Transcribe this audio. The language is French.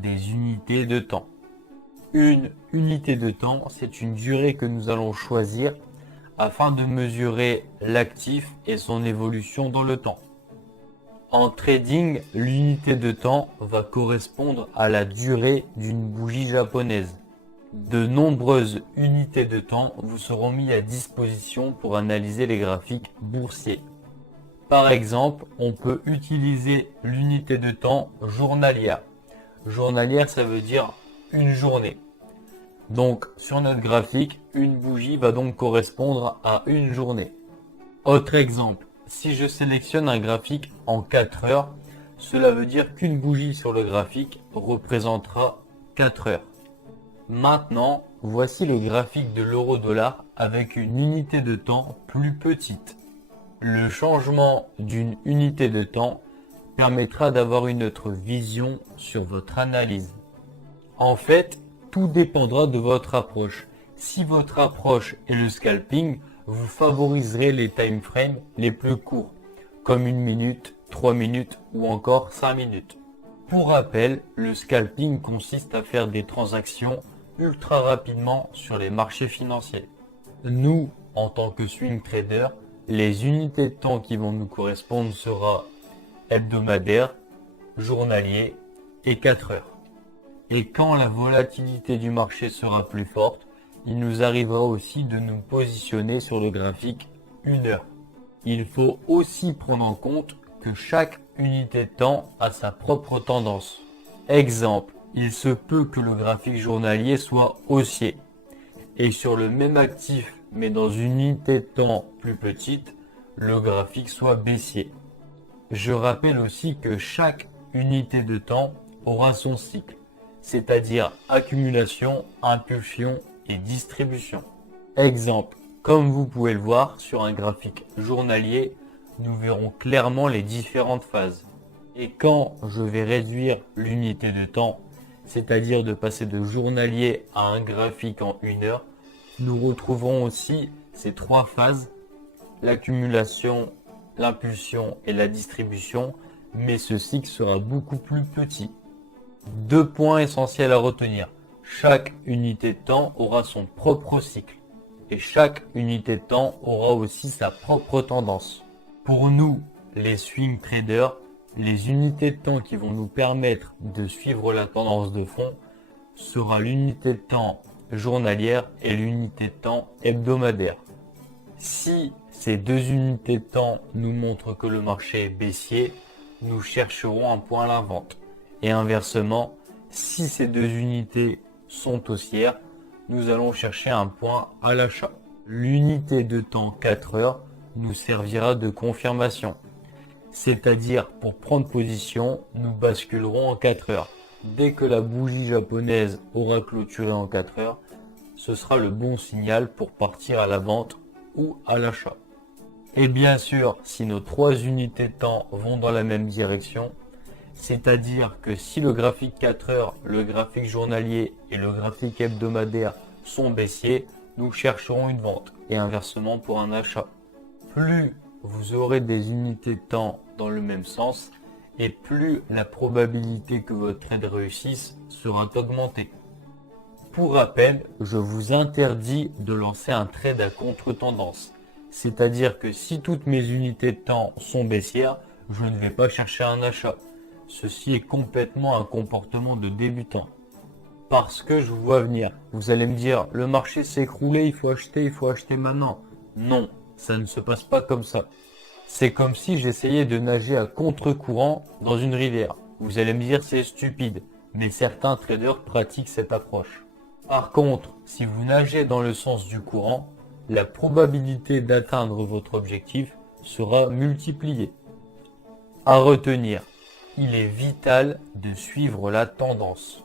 des unités de temps. Une unité de temps, c'est une durée que nous allons choisir afin de mesurer l'actif et son évolution dans le temps. En trading, l'unité de temps va correspondre à la durée d'une bougie japonaise. De nombreuses unités de temps vous seront mises à disposition pour analyser les graphiques boursiers. Par exemple, on peut utiliser l'unité de temps journalière. Journalière, ça veut dire une journée. Donc, sur notre graphique, une bougie va donc correspondre à une journée. Autre exemple, si je sélectionne un graphique en 4 heures, cela veut dire qu'une bougie sur le graphique représentera 4 heures. Maintenant, voici le graphique de l'euro-dollar avec une unité de temps plus petite. Le changement d'une unité de temps permettra d'avoir une autre vision sur votre analyse. En fait, tout dépendra de votre approche. Si votre approche est le scalping, vous favoriserez les time frames les plus courts, comme 1 minute, 3 minutes ou encore 5 minutes. Pour rappel, le scalping consiste à faire des transactions ultra rapidement sur les marchés financiers. Nous, en tant que swing trader, les unités de temps qui vont nous correspondre sera hebdomadaire, journalier et 4 heures. Et quand la volatilité du marché sera plus forte, il nous arrivera aussi de nous positionner sur le graphique 1 heure. Il faut aussi prendre en compte que chaque unité de temps a sa propre tendance. Exemple, il se peut que le graphique journalier soit haussier. Et sur le même actif, mais dans une unité de temps plus petite, le graphique soit baissier. Je rappelle aussi que chaque unité de temps aura son cycle, c'est-à-dire accumulation, impulsion et distribution. Exemple, comme vous pouvez le voir sur un graphique journalier, nous verrons clairement les différentes phases. Et quand je vais réduire l'unité de temps, c'est-à-dire de passer de journalier à un graphique en 1 heure, nous retrouverons aussi ces 3 phases, l'accumulation, l'impulsion et la distribution, mais ce cycle sera beaucoup plus petit. 2 points essentiels à retenir. Chaque unité de temps aura son propre cycle et chaque unité de temps aura aussi sa propre tendance. Pour nous, les swing traders, les unités de temps qui vont nous permettre de suivre la tendance de fond sera l'unité de temps journalière et l'unité de temps hebdomadaire. Si ces 2 unités de temps nous montrent que le marché est baissier, nous chercherons un point à la vente. Et inversement, si ces 2 unités sont haussières, nous allons chercher un point à l'achat. L'unité de temps 4 heures nous servira de confirmation. C'est-à-dire, pour prendre position, nous basculerons en 4 heures. Dès que la bougie japonaise aura clôturé en 4 heures, ce sera le bon signal pour partir à la vente ou à l'achat. Et bien sûr, si nos 3 unités de temps vont dans la même direction, c'est-à-dire que si le graphique 4 heures, le graphique journalier et le graphique hebdomadaire sont baissiers, nous chercherons une vente et inversement pour un achat. Plus vous aurez des unités de temps dans le même sens et plus la probabilité que votre trade réussisse sera augmentée. Pour rappel, je vous interdis de lancer un trade à contre-tendance. C'est-à-dire que si toutes mes unités de temps sont baissières, je ne vais pas chercher un achat. Ceci est complètement un comportement de débutant. Parce que je vous vois venir. Vous allez me dire, le marché s'est écroulé, il faut acheter maintenant. Non, ça ne se passe pas comme ça. C'est comme si j'essayais de nager à contre-courant dans une rivière. Vous allez me dire, c'est stupide. Mais certains traders pratiquent cette approche. Par contre, si vous nagez dans le sens du courant, la probabilité d'atteindre votre objectif sera multipliée. À retenir, il est vital de suivre la tendance.